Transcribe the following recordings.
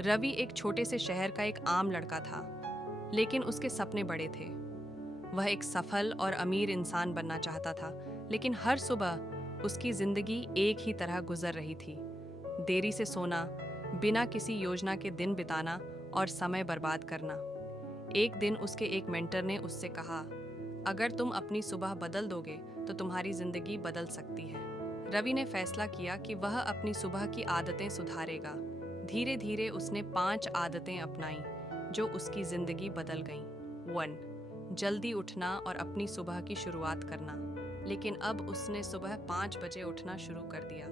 रवि एक छोटे से शहर का एक आम लड़का था, लेकिन उसके सपने बड़े थे। वह एक सफल और अमीर इंसान बनना चाहता था, लेकिन हर सुबह उसकी जिंदगी एक ही तरह गुजर रही थी। देरी से सोना, बिना किसी योजना के दिन बिताना और समय बर्बाद करना। एक दिन उसके एक मेंटर ने उससे कहा, अगर तुम अपनी सुबह बदल दोगे तो तुम्हारी जिंदगी बदल सकती है। रवि ने फैसला किया कि वह अपनी सुबह की आदतें सुधारेगा। धीरे धीरे उसने 5 आदतें अपनाईं जो उसकी जिंदगी बदल गईं। 1. जल्दी उठना और अपनी सुबह की शुरुआत करना। लेकिन अब उसने सुबह 5 बजे उठना शुरू कर दिया।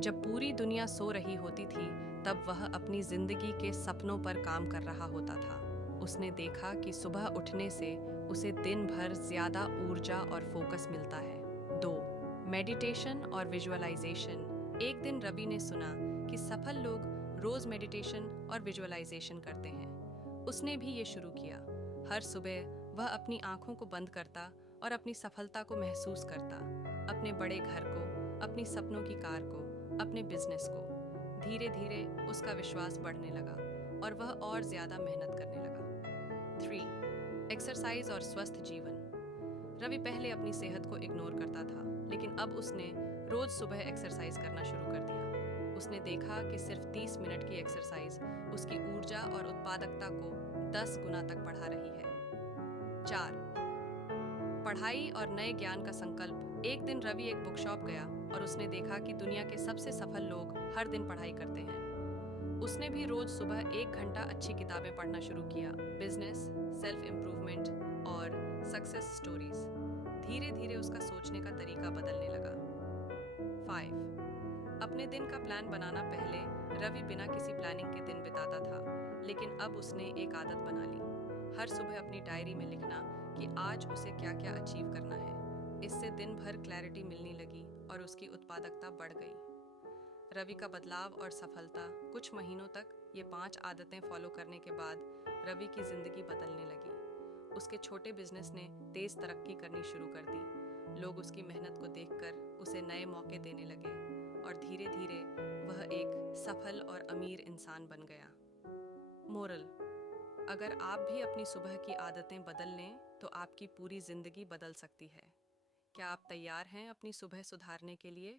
जब पूरी दुनिया सो रही होती थी, तब वह अपनी जिंदगी के सपनों पर काम कर रहा होता था। उसने देखा कि सुबह उठने से उसे दिन भर ज्यादा ऊर्जा और फोकस मिलता है। 2. मेडिटेशन और विजुअलाइजेशन। एक दिन रवि ने सुना कि सफल लोग रोज मेडिटेशन और विजुअलाइजेशन करते हैं। उसने भी ये शुरू किया। हर सुबह वह अपनी आंखों को बंद करता और अपनी सफलता को महसूस करता, अपने बड़े घर को, अपनी सपनों की कार को, अपने बिजनेस को। धीरे धीरे उसका विश्वास बढ़ने लगा और वह और ज्यादा मेहनत करने लगा। 3. एक्सरसाइज और स्वस्थ जीवन। रवि पहले अपनी सेहत को इग्नोर करता था, लेकिन अब उसने रोज सुबह एक्सरसाइज करना शुरू कर दिया। उसने देखा कि सिर्फ 30 मिनट की एक्सरसाइज उसकी ऊर्जा और उत्पादकता को 10 गुना तक बढ़ा रही है। 4. पढ़ाई और नए ज्ञान का संकल्प। एक दिन रवि एक बुक शॉप गया और उसने देखा कि दुनिया के सबसे सफल लोग हर दिन पढ़ाई करते हैं। उसने भी रोज सुबह 1 घंटा अच्छी किताबें पढ़ना शुरू किया, बिजनेस, सेल्फ इम्प्रूवमेंट और सक्सेस स्टोरीज। धीरे धीरे उसका सोचने का तरीका बदलने लगा। 5. अपने दिन का प्लान बनाना। पहले रवि बिना किसी प्लानिंग के दिन बिताता था, लेकिन अब उसने एक आदत बना ली। हर सुबह अपनी डायरी में लिखना कि आज उसे क्या क्या अचीव करना है। इससे दिन भर क्लैरिटी मिलने लगी और उसकी उत्पादकता बढ़ गई। रवि का बदलाव और सफलता। कुछ महीनों तक ये 5 आदतें फॉलो करने के बाद रवि की जिंदगी बदलने लगी। उसके छोटे बिजनेस ने तेज तरक्की करनी शुरू कर दी। लोग उसकी मेहनत को देखकर उसे नए मौके देने लगे और धीरे धीरे वह एक सफल और अमीर इंसान बन गया। मोरल: अगर आप भी अपनी सुबह की आदतें बदल लें तो आपकी पूरी जिंदगी बदल सकती है। क्या आप तैयार हैं अपनी सुबह सुधारने के लिए?